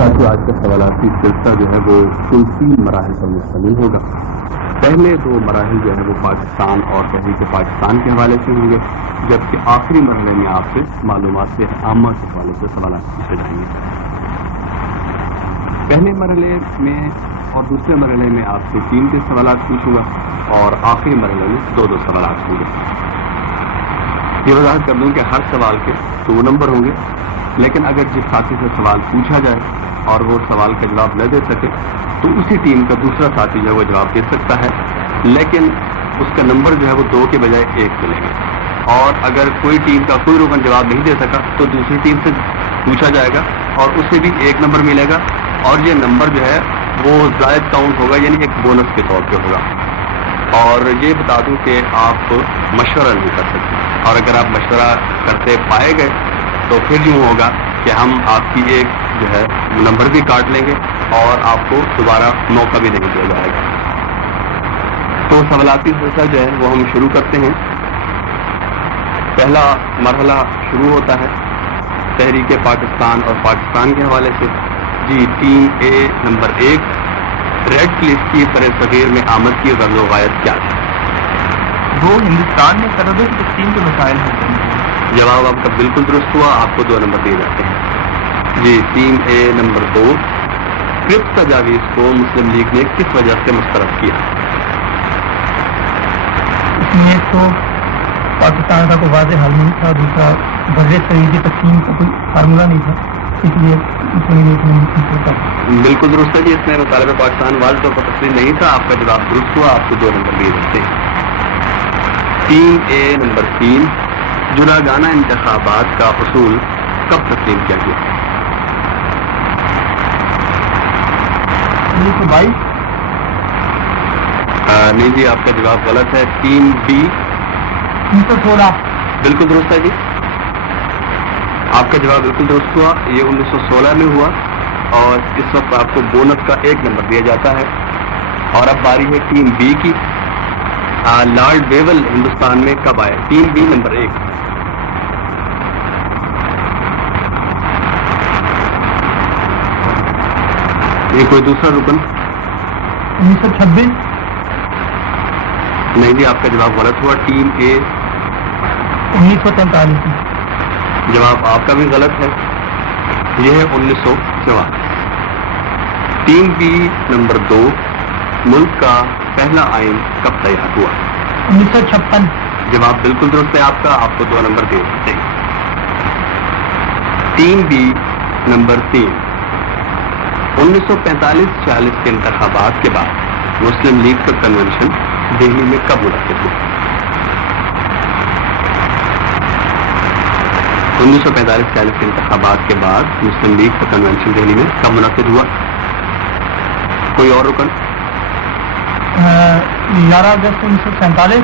ساتھ آج کا سوالات کی سلسلہ جو ہے وہ کل 3 مراحل پر مشتمل ہوگا۔ پہلے 2 مراحل جو ہے وہ پاکستان اور تحریک پاکستان کے حوالے سے ہوں گے، جبکہ آخری مرحلے میں آپ سے معلومات عامہ کے حوالے سے سوالات پوچھے جائیں گے۔ پہلے مرحلے میں اور دوسرے مرحلے میں آپ سے 3 سوالات پوچھوں گا اور آخری مرحلے میں 2 سوالات ہوں گے۔ یہ وضاحت کر دوں کہ ہر سوال کے 2 نمبر ہوں گے، لیکن اگر جس ساتھی سے سوال پوچھا جائے اور وہ سوال کا جواب نہ دے سکے تو اسی ٹیم کا دوسرا ساتھی جو ہے وہ جواب دے سکتا ہے، لیکن اس کا نمبر جو ہے وہ 2 کے بجائے 1 ملے گا۔ اور اگر کوئی ٹیم کا کوئی رکن جواب نہیں دے سکا تو دوسری ٹیم سے پوچھا جائے گا اور اسے بھی 1 نمبر ملے گا، اور یہ نمبر جو ہے وہ زائد کاؤنٹ ہوگا، یعنی ایک بونس کے طور پہ ہوگا۔ اور یہ بتا دوں کہ آپ مشورہ نہیں کر سکتے، اور اگر آپ مشورہ کرتے پائے گئے تو پھر یوں ہوگا کہ ہم آپ کی ایک جو ہے نمبر بھی کاٹ لیں گے اور آپ کو دوبارہ موقع بھی نہیں دیا جائے گا۔ تو سوالاتی سلسلہ جو ہے وہ ہم شروع کرتے ہیں۔ پہلا مرحلہ شروع ہوتا ہے تحریک پاکستان اور پاکستان کے حوالے سے۔ جی، ٹیم اے نمبر 1، ریڈ کلف کی برصغیر میں آمد کی غرض و غایت کیا ہے؟ وہ ہندوستان میں سرحدوں کی تقسیم کے مسائل ہیں۔ جواب آپ کا بالکل درست ہوا، آپ کو 2 نمبر دیے جاتے ہیں۔ جی، ٹیم اے نمبر 2، کرپس تجاویز کو مسلم لیگ نے کس وجہ سے مسترد کیا؟ اس میں ایک تو پاکستان کا کوئی واضح حل نہیں تھا، دوسرا بر صغیر کی تقسیم کا کوئی فارمولہ نہیں تھا، اس لیے بالکل درست ہے جی، اس میں مطالبہ پاکستان واضح طور پر تسلیم نہیں تھا، آپ کا جواب درست ہوا، آپ کو 2 نمبر دیے جاتے ہیں۔ ٹیم اے نمبر 3، جداگانہ انتخابات کا اصول کب تسلیم کیا گیا؟ 1922۔ نہیں جی، آپ کا جواب غلط ہے۔ Team B 1916۔ بالکل درست ہے جی، آپ کا جواب بالکل درست ہوا، یہ 1916 میں ہوا، اور اس وقت آپ کو بونس کا 1 نمبر دیا جاتا ہے۔ اور اب باری ہے ٹیم بی کی۔ لارڈ ویول ہندوستان میں کب آئے؟ Team B number 1۔ یہ کوئی دوسرا رکن؟ 1926۔ نہیں جی، آپ کا جواب غلط ہوا۔ ٹیم اے 1943۔ جواب آپ کا بھی غلط ہے، یہ ہے 1944۔ ٹیم بی نمبر 2، ملک کا پہلا آئین کب تیار ہوا؟ 1956۔ جواب بالکل درست ہے آپ کا، آپ کو 2 نمبر دے دیتے ہیں۔ ٹیم بی نمبر 3، 1945-46 کے انتخابات کے بعد مسلم لیگ کا کنونشن دہلی میں کب منعقد ہوا؟ 1945-46 کے انتخابات کے بعد مسلم لیگ کا کنونشن دہلی میں کب منعقد ہوا؟ کوئی اور رکن؟ 11 اگست 1947۔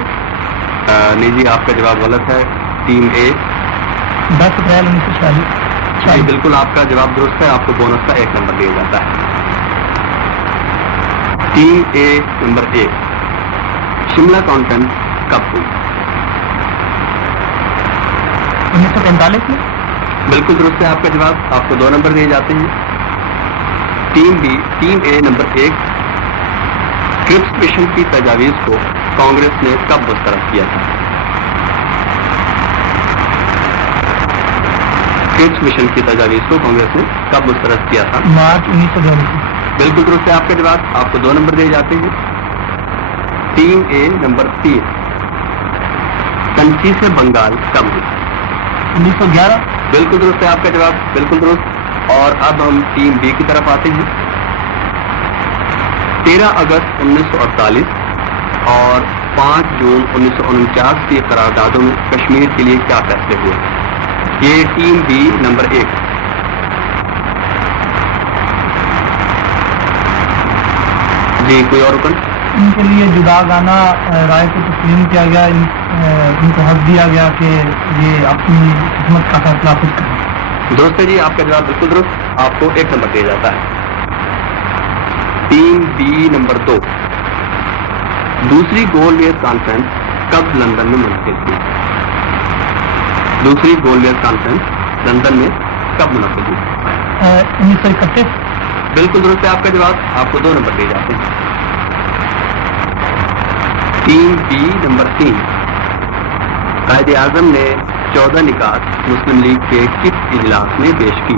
نہیں جی، آپ کا جواب غلط ہے۔ ٹیم اے 10 اپریل 1946۔ جی بالکل، آپ کا جواب درست ہے، آپ کو بونس کا 1 نمبر دیا جاتا ہے۔ Team a number 1، Shimla conference کب ہوئی؟ 1945 میں۔ بالکل درست ہے آپ کا جواب، آپ کو 2 نمبر دیے جاتے ہیں۔ ٹیم اے نمبر 1، کرپس مشن کی تجاویز کو کانگریس نے کب مسترد کیا تھا؟ کرپس مشن کی تجاویز کو کانگریس نے کب مسترد کیا تھا؟ مارچ 1982۔ بالکل درست ہے آپ کا جواب، آپ کو 2 نمبر دیے جاتے ہیں۔ ٹیم اے نمبر 3، کنچی سے بنگال کب ہوئی؟ 1911۔ بالکل درست ہے آپ کا جواب، بالکل درست۔ اور اب ہم ٹیم بی کی طرف آتے ہیں۔ 13 اگست 1948 اور 5 جون 1949 کی قراردادوں میں کشمیر کے لیے کیا فیصلے ہوئے؟ یہ ٹیم بی نمبر 1۔ جی کوئی اور رکن؟ ان کے لیے جداگانہ رائے کو تسلیم کیا گیا، ان کو حق دیا گیا کہ یہ اپنی قسمت کا فیصلہ خود کریں۔ دوست جی، آپ کا جواب بالکل درست، آپ کو 1 نمبر دیا جاتا ہے۔ ٹیم بی نمبر 2، دوسری گول ویئر کانفرنس کب لندن میں منعقد ہوئی؟ دوسری گول ویئر کانفرنس لندن میں کب منعقد ہوئی؟ 1931۔ بالکل درست ہے آپ کا جواب. آپ کو 2 نمبر دیے جاتے ہیں. 3B number 3. قائد اعظم نے 14 نکات مسلم لیگ کے کس اجلاس میں پیش کی؟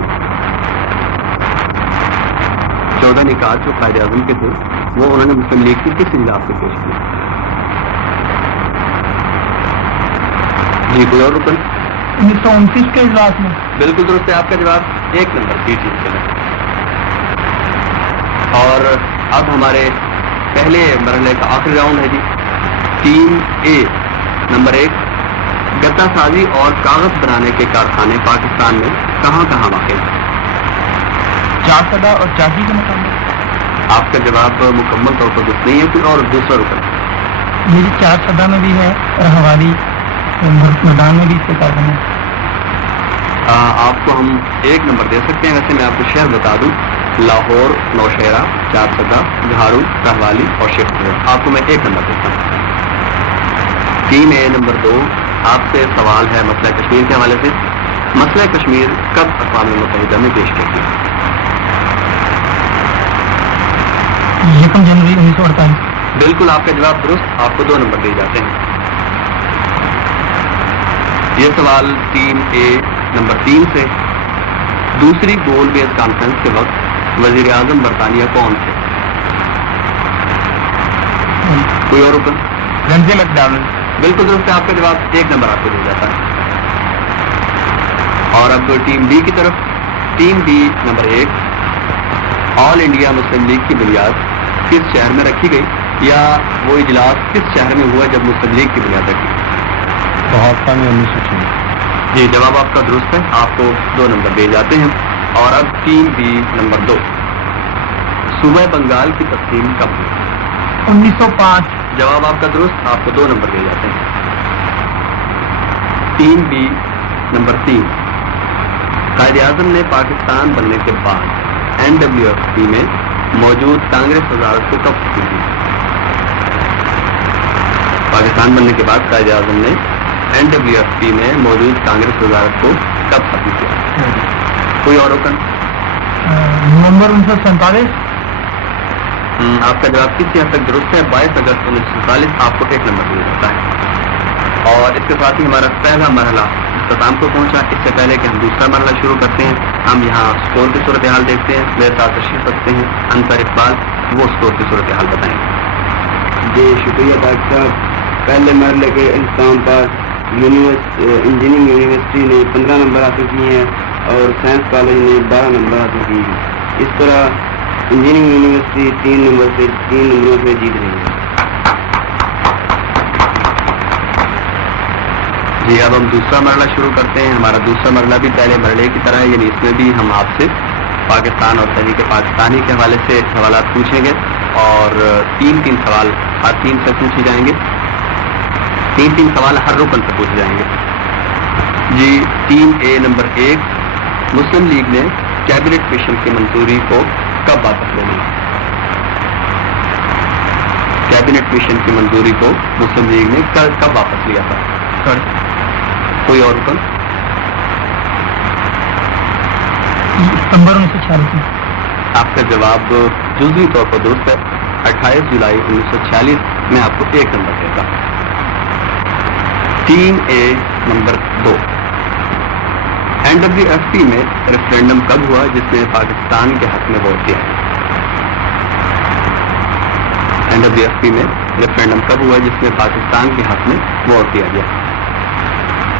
14 نکات جو قائد اعظم کے تھے وہ انہوں نے مسلم لیگ کے کس اجلاس میں پیش کیے؟ جی کوئی اور رکن؟ 1929 کے اجلاس میں. بالکل درست ہے آپ کا جواب. 1 نمبر سی ٹھیک ہے. اور اب ہمارے پہلے مرحلے کا آخری راؤنڈ ہے جی. 3A number 1. گتا سازی اور کاغذ بنانے کے کارخانے پاکستان میں کہاں کہاں واقع ہیں؟ چارسدہ اور چاچی کے مقام پر. آپ کا جواب مکمل طور پر درست نہیں ہے. کوئی اور دوسرا رکن؟ یہ چارسدہ میں بھی ہے اور ہماری میدان میں بھی اس کے کارخانے. آپ کو ہم 1 نمبر دے سکتے ہیں. ویسے میں آپ کو شہر بتا دوں: لاہور، نوشہرہ، چارسدہ، گھارو، کہوالی اور شیخ پورہ. آپ کو میں 1 نمبر دیتا ہوں. 3A number 2. آپ سے سوال ہے مسئلہ کشمیر کے حوالے سے. مسئلہ کشمیر کب اقوام متحدہ میں پیش کیا گیا؟ 1 جنوری 1948. بالکل آپ کا جواب درست. آپ کو 2 نمبر دیے جاتے ہیں. یہ سوال 3A نمبر 3 سے. دوسری گول بیس کانفرنس کے وقت وزیر اعظم برطانیہ کون تھے؟ کوئی اور رکن؟ رمزی میکڈونلڈ. بالکل درست ہے آپ کا جواب. 1 نمبر آپ کو دیا جاتا ہے. اور اب ٹیم بی کی طرف. Team B number 1. آل انڈیا مسلم لیگ کی بنیاد کس شہر میں رکھی گئی، یا وہ اجلاس کس شہر میں ہوا جب مسلم لیگ کی بنیاد رکھی؟ پاکستان میں 1996. جی جواب آپ کا درست ہے. آپ کو 2 نمبر دیے جاتے ہیں. اور اب ٹیم بی نمبر 2. صوبہ بنگال کی تقسیم کب ہوئی؟ 1905. جواب آپ کا درست. آپ کو 2 نمبر دیے جاتے ہیں. Team B number 3. Quaid Azam نے پاکستان بننے کے بعد NWFP میں موجود کانگریس وزارت کو کب ختم کی؟ پاکستان بننے کے بعد قائد اعظم نے NWFP میں موجود کانگریس وزارت کو کب ختم کیا؟ کوئی اور رکن؟ نومبر 1947. آپ کا جواب کس حد تک درست ہے؟ 22 اگست 1947. آپ کو 1 نمبر دیا جاتا ہے. اور اس کے ساتھ ہی ہمارا پہلا مرحلہ اختتام کو پہنچا. اس سے پہلے کہ ہم دوسرا مرحلہ شروع کرتے ہیں، ہم یہاں اسکور کی صورتحال دیکھتے ہیں. میرے ساتھ تشریف رکھتے ہیں انصر اقبال، وہ اسکور کی صورتحال بتائیں. جی شکریہ ڈاکٹر صاحب. پہلے مرحلے کے انتظام پر انجینئرنگ یونیورسٹی نے 15 نمبر حاصل کیے ہیں اور سائنس کالج نے 12 نمبر حاصل کیے ہیں. اس طرح انجینئرنگ یونیورسٹی 3 نمبروں سے جیت رہی ہے. جی اب ہم دوسرا مرحلہ شروع کرتے ہیں. ہمارا دوسرا مرحلہ بھی پہلے مرحلے کی طرح ہے، یعنی اس میں بھی ہم آپ سے پاکستان اور تحریک پاکستانی کے حوالے سے سوالات پوچھیں گے اور 3 سوال ہر ٹیم سے پوچھے جائیں گے. 3 سوال ہر رکن سے پوچھے جائیں گے. جی team A number 1. Muslim League نے کیبنٹ مشن کی منظوری کو کب واپس لے لیا؟ کیبنٹ مشن کی منظوری کو مسلم لیگ نے کب واپس لیا تھا؟ کوئی اور رکن؟ ستمبر 1946. آپ کا جواب جزوی طور پر درست ہے. 28 جولائی 1946. میں آپ کو 1 نمبر دیتا ہوں. Team A number 2. NWFP میں ریفرینڈم کب ہوا جس نے پاکستان کے حق میں ووٹ کیا؟ NWFP میں ریفرینڈم کب ہوا جس میں پاکستان کے حق میں ووٹ کیا گیا؟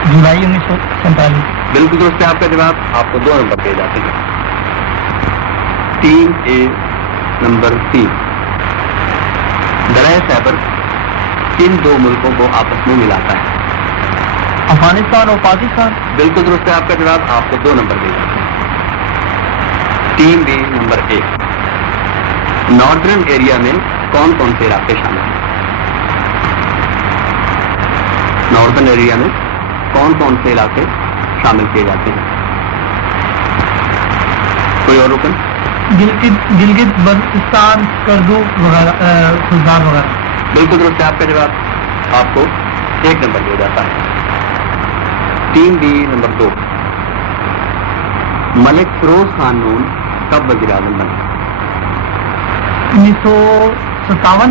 جولائی 1947. بالکل درست ہے آپ کا جواب. آپ کو 2 نمبر دیے جاتے ہیں. Team A number 3. دریائے خیبر کن 2 ملکوں کو آپس میں ملاتا ہے؟ افغانستان اور پاکستان. بالکل درست ہے آپ کا جواب. آپ کو 2 نمبر دیے جاتے ہیں. Team B number 1. Northern area میں کون کون سے علاقے شامل ہیں؟ ناردرن ایریا میں کون کون سے علاقے شامل کیے جاتے ہیں؟ کوئی اور رکن؟ گلگت بلتستان، کردو وغیرہ، خزدار وغیرہ. بالکل درست ہے آپ کا جواب. آپ کو 1 نمبر دیا جاتا ہے. Team B number 2. ملک فیروز خان نون کب وزیر اعظم بنے؟ 1957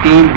3B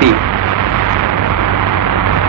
3,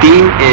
3A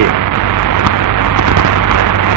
1,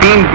3B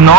9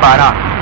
12,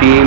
3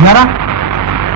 11।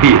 20।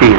3,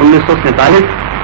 1947।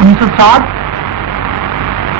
1960।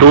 2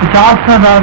50,000।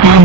3।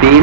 3,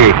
1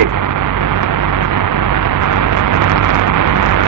1।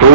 2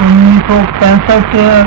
1965।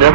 10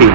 3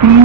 3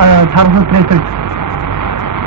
1863।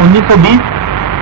1920।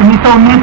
1919।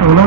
16।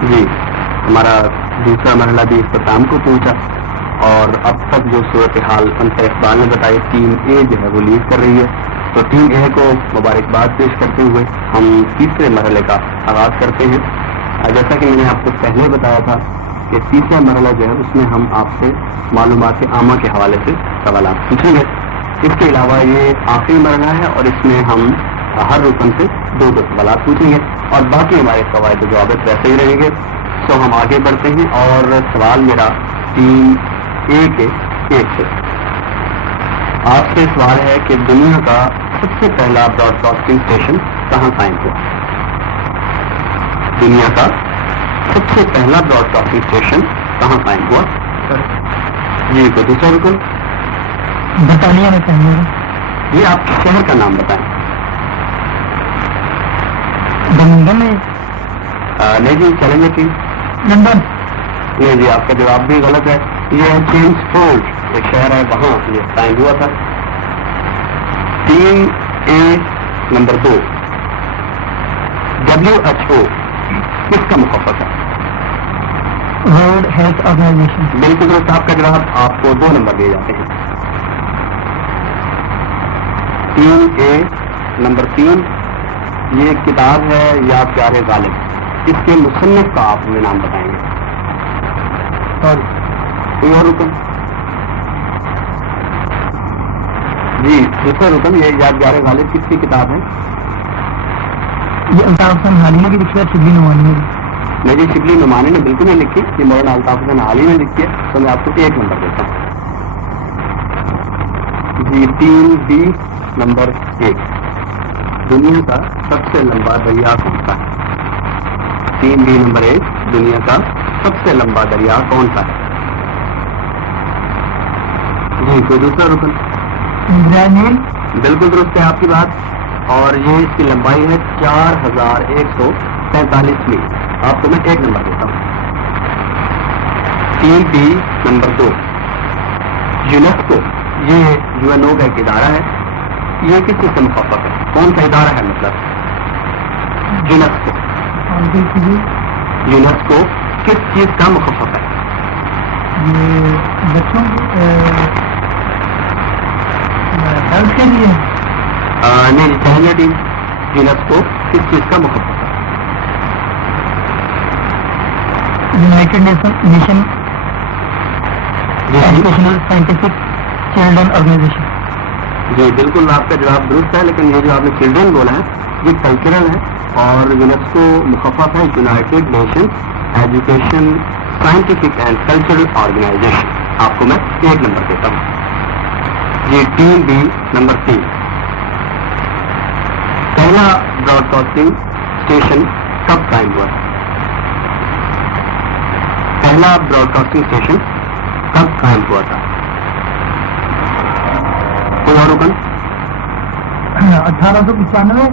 جی ہمارا دوسرا مرحلہ بھی اختتام کو پہنچا اور اب تک جو صورتحال انصر اقبال نے بتائی ٹیم اے جو ہے وہ لیڈ کر رہی ہے. تو ٹیم اے کو مبارکباد پیش کرتے ہوئے ہم تیسرے مرحلے کا آغاز کرتے ہیں. جیسا کہ میں نے آپ کو پہلے بتایا تھا کہ تیسرا مرحلہ جو ہے اس میں ہم آپ سے معلومات عامہ کے حوالے سے سوالات پوچھیں گے. اس کے علاوہ یہ آخری مرحلہ ہے اور اس میں ہم ہر رکن سے 2 سوالات پوچھیں گے اور باقی ہمارے قواعد و ضوابط ویسے ہی رہیں گے. تو ہم آگے بڑھتے ہیں اور سوال میرا ٹیم اے کے ایک سے. آپ سے سوال ہے کہ دنیا کا سب سے پہلا براڈ کاسٹنگ اسٹیشن کہاں قائم ہوا؟ دنیا کا سب سے پہلا براڈ کاسٹنگ اسٹیشن کہاں قائم ہوا؟ جی کوئی دوسرا رکن؟ برطانیہ میں قائم ہوا. جی آپ شہر کا نام بتائیں. برمنگھم میں. نہیں جی چلیں گے. لندن. نہیں جی آپ کا جواب بھی غلط ہے. یہ چیمز فورڈ ایک شہر ہے وہاں یہ قائم ہوا تھا. ٹیم اے نمبر 2 WHO کس کا مخفف ہے؟ World Health Organization. بالکل درست. آپ کا جواب آپ کو 2 نمبر دیے جاتے ہیں. ٹیم اے نمبر 3 یہ ایک کتاب ہے یاد پیارے غالب. اس کے مصنف کا آپ ہمیں نام بتائیں گے. کوئی اور رکن؟ جی دوسرا رکن یہ یاد پیارے غالب کس کی کتاب ہے؟ یہ الطاف حسین حالیہ کی لکھی ہے. شبلی نعمانی نے. میری شبلی نعمانی نے بالکل نہیں لکھی. یہ مولانا الطاف حسین حالی نے لکھی ہے. تو میں آپ کو 1 نمبر دیتا ہوں. جی ٹیم بی نمبر 1 دنیا کا سب سے لمبا دریا کون سا ہے؟ ٹیم بی نمبر 1 دنیا کا سب سے لمبا دریا کون سا ہے؟ جی کوئی دوسرا رکن؟ نیل. بالکل درست ہے آپ کی بات اور یہ اس کی لمبائی ہے 4145 میل. آپ کو میں 1 نمبر دیتا ہوں. ٹیم بی نمبر 2 یونیسکو یہ UNO کا ایک ادارہ ہے. یہ کس چیز سے مخفف ہے؟ کون سا ادارہ ہے مطلب یونیسکو؟ یونیسکو کس چیز کا مخفف ہے؟ یہ بچوں ہیلتھ کے لیے. نہیں چاہیے ٹیم یونیسکو کس چیز کا مخفف ہے؟ United Nation Educational Scientific Children Organization. جی بالکل آپ کا جواب درست ہے لیکن یہ جو آپ نے چلڈرن بولا ہے یہ کلچرل ہے اور یونیسکو مخفف ہے United Nation Education Scientific and Cultural Organization. آپ کو میں 1 نمبر دیتا ہوں. یہ ٹیم بی نمبر 3 پہلا براڈ کاسٹنگ اسٹیشن کب قائم ہوا تھا؟ پہلا براڈ کاسٹنگ اسٹیشن کب قائم ہوا تھا؟ کوئی اور رکن؟ 1895.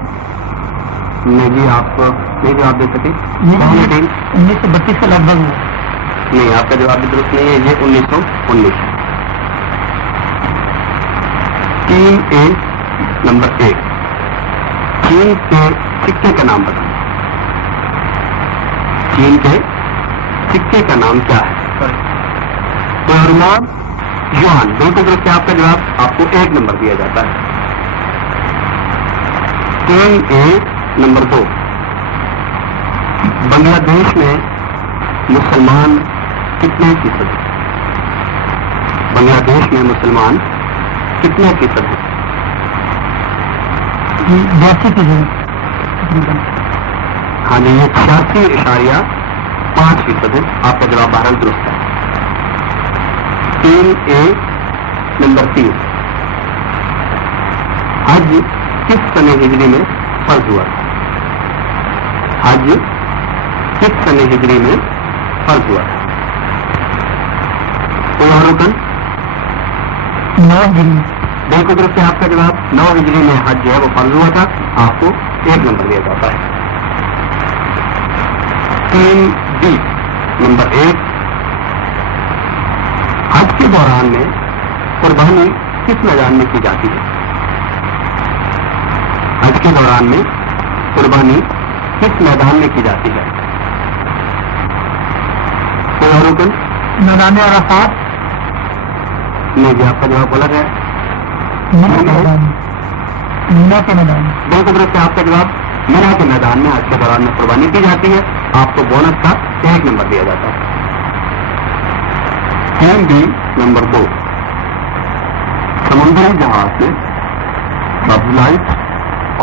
نہیں جی آپ نہیں جواب دے سکے. یہ 1932 سے لگ بھگ ہوا. نہیں آپ کا جواب بھی درست نہیں ہے. یہ 1919. ٹیم اے نمبر 1 چین کے سکے کا نام بتائیں. چین کے سکے کا نام کیا ہے؟ یوان. بالکل درست ہے آپ کا جواب. آپ کو 1 نمبر دیا جاتا ہے. ٹیم اے نمبر 2 بنگلہ دیش میں مسلمان کتنے فیصد ہیں؟ بنگلہ دیش میں مسلمان کتنے فیصد ہیں؟ 82%. ہاں جی یہ 86.5% ہے. آپ کا جواب بہرحال درست ہے. ٹیم اے نمبر 3 حج کس سنہ ہجری میں فرض ہوا تھا؟ حج کس سنہ ہجری میں فرض ہوا تھا؟ کوئی اور رکن؟ 9 ہجری. بالکل درست ہے آپ کا جواب. 9 ہجری میں حج جو ہے وہ فرض ہوا تھا. آپ کو 1 نمبر دیا جاتا ہے. ٹیم بی نمبر 1 حج کے دوران میں قربانی کس میدان میں کی جاتی ہے؟ حج کے دوران میں قربانی کس میدان میں کی جاتی ہے؟ رکن میدان عرفات نہیں جی آپ کا جواب غلط ہے. مینا کے میدان مینا کے میدان بہت درست ہے آپ کا جواب. مینا کے میدان میں آج کے دوران میں قربانی کی جاتی ہے. آپ کو بونس کا 1 نمبر دیا جاتا ہے. ٹیم بی نمبر 2 سمندری جہاز میں بب لائٹ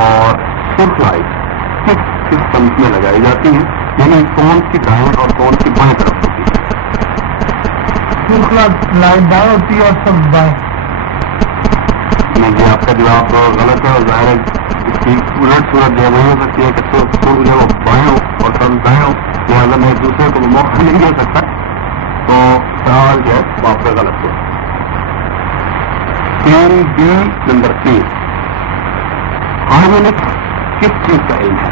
اور سرخ لائٹ کس سمت میں لگائی جاتی ہیں, یعنی کون سی دائیں اور کون سی بائیں طرف ہوتی ہے؟ سرخ لائٹ دائیں ہوتی ہے اور سب بائیں. نہیں جی آپ کا جواب غلط ہے. اور ظاہر ہے اس کی الٹ صورت جو ہے وہی ہو سکتی ہے کہ سرخ جو ہے وہ بائیں ہو اور سب دائیں ہو, لہٰذا میں ایک دوسرے کو موقع نہیں دے سکتا. تو سوال جو ہے وہ آپ کا غلط ہو. ٹیم بی نمبر 3 ہارمونکس کس چیز کا علم ہے؟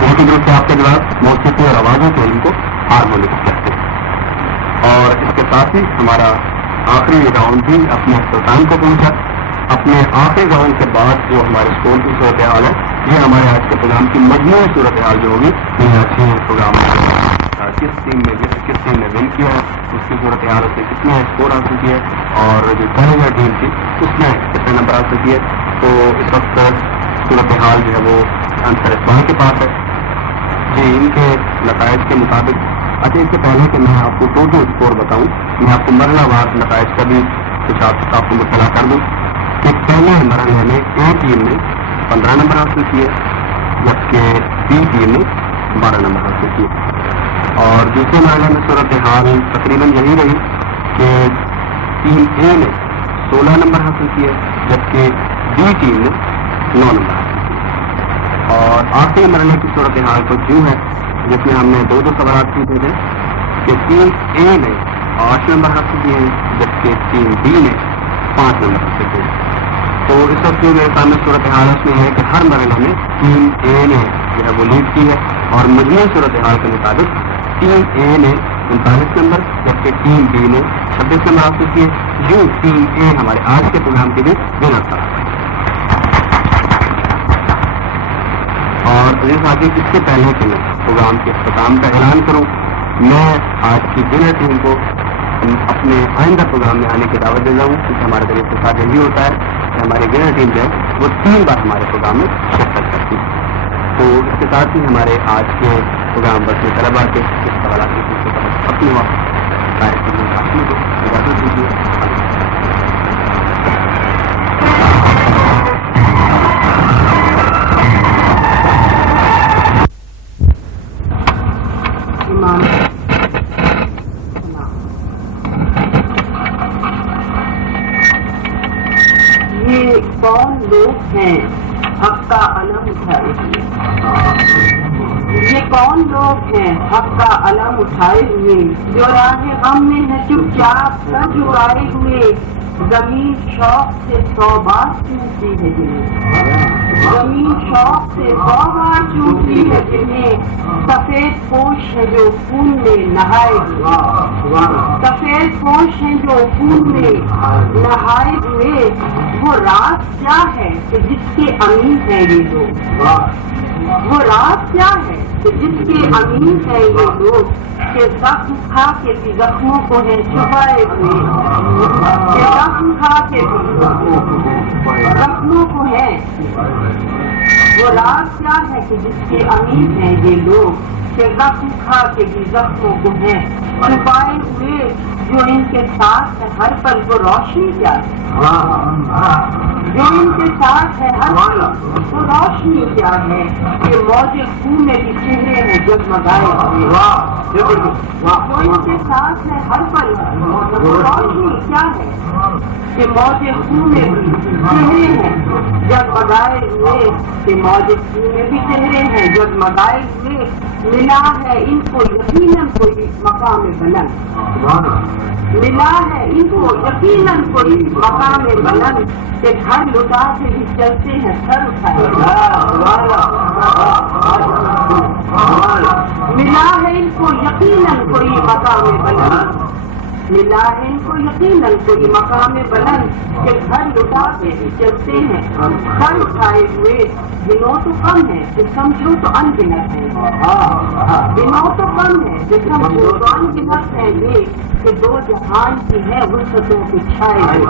بہت ہی درست ہے آپ کا جواب. موسیقی اور آوازوں کے علم کو ہارمونکس کہتے ہیں. اور اس کے ساتھ ہی ہمارا آخری راؤنڈ بھی اپنے اختتام کو پہنچا. اپنے آخری راؤنڈ کے بعد جو ہمارے اسکول کی صورتحال ہے, یہ ہمارے آج کے پروگرام کی مجموعی صورتحال جو ہوگی, یہ اچھے پروگرام کس ٹیم نے ون کیا ہے, اس کی صورتحال سے کتنے اسکور حاصل کیے, اور جو پہلے ٹیم تھی اس نے کتنے نمبر حاصل کیے. تو اس وقت صورتحال جو ہے وہ انصر اقبال کے پاس ہے جی. ان کے نتائج کے مطابق, اچھا اس سے پہلے کہ میں آپ کو ٹوٹل اسکور بتاؤں, میں آپ کو مرحلہ وار نتائج کا بھی کچھ آپ کو مطلع کر دوں کہ پہلے مرحلے میں اے ٹیم نے 15 نمبر حاصل کیے, جبکہ بی ٹیم نے 12 نمبر حاصل کیے. اور دوسرے مرحلے میں صورتحال تقریباً یہی رہی کہ ٹیم اے نے 16 نمبر حاصل کیے, جبکہ بی ٹیم نے 9 نمبر حاصل کیے. اور آخری مرحلے کی صورتحال تو یوں ہے جس میں ہم نے 2 سوالات پوچھے تھے کہ ٹیم اے نے 8 نمبر حاصل کیے ہیں, جبکہ ٹیم بی نے 5 نمبر حاصل کیے. تو اس وقت جو میرے سامنے صورتحال اس میں ہے کہ ہر مرحلے میں ٹیم اے نے جو ہے وہ لیڈ کی ہے, اور مجموعی صورتحال کے مطابق ٹیم اے نے 39 نمبر, جبکہ ٹیم بی نے 26 نمبر حاصل کیے. یوں ٹیم اے ہمارے آج کے پروگرام کے لیے ونر تھا. اور عزیز ساتھی, اس سے پہلے کہ میں پروگرام کے اختتام کا اعلان کروں, میں آج کی ونر ٹیم کو اپنے آئندہ پروگرام میں آنے کی دعوت دے رہا ہوں, کیونکہ ہمارے طریقے کے ساتھ یہی ہوتا ہے کہ ہماری ونر ٹیم جو ہے وہ 3 بار ہمارے پروگرام میں شرکت کرتی ہے. تو اس کے ساتھ ہی ہمارے آج کے پروگرام بچے طلبا کے اس سوالات کی اپنی وقت کو اجازت دیجیے. یہ کون لوگ ہیں حق کا علم اٹھائے ہوئے, یہ کون لوگ ہیں حق کا علم اٹھائے ہوئے, جو راہ غم میں ہے چپ چاپ سر جھکائے ہوئے, زمین شوق سے 100 بار چومتی ہے جنہیں, زمین شوق سے 100 بار چومتی ہے جنہیں, سفید پوش ہے جو خون میں نہائے ہوئے, سفید پوش ہے جو خون میں نہائے ہوئے, وہ راز کیا ہے کہ جس کے امین ہیں یہ لوگ, وہ راز کیا ہے کہ جس کے امین ہیں یہ لوگ, کہ زخم کھا کے بھی زخموں کو ہیں چھپائے ہوئے, کہ زخم کھا کے بھی زخموں کو ہیں, وہ راز کیا ہے کہ جس کے امین ہیں یہ لوگ, کہ زخم کھا کے بھی زخموں کو ہیں چھپائے ہوئے, جو ان کے ساتھ ہے ہر پل وہ روشنی کیا ہے, جو ان کے ساتھ ہے ہر پل وہ روشنی کیا ہے, کہ موج خون میں بھی چہرے ہیں جگمگائے ہوئے, جو ان کے ساتھ ہے ہر پل وہ روشنی کیا ہے, کہ موج خون میں بھی چہرے ہیں جگمگائے ہوئے, کہ موج خون میں بھی چہرے ہیں جگمگائے ہوئے, ملا ہے ان کو یقیناً کوئی مقام بلند, ملا ہے ان کو یقیناً کوئی مقام بلند, کہ گھر لٹا کے بھی چلتے ہیں سر اٹھائے, ملا ہے ان کو یقیناً کوئی مقام بلند, ملا ہے ان کو یقیناً کوئی مقام بلند کہ گھر لٹا کے بھی چلتے ہیں گھر اٹھائے ہوئے گنو تو کم ہے کہ سمجھو تو ان گنت ہے گنو تو کم ہے کہ سمجھو تو ان گنت ہے یہ کہ دو جہان کی ہے وسعتوں کی چھائے ہوئے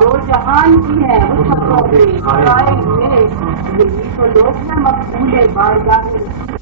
دو جہان کی ہے وسعتوں کے چھائے ہوئے یہی تو لوگ ہیں مقبول بارگاہ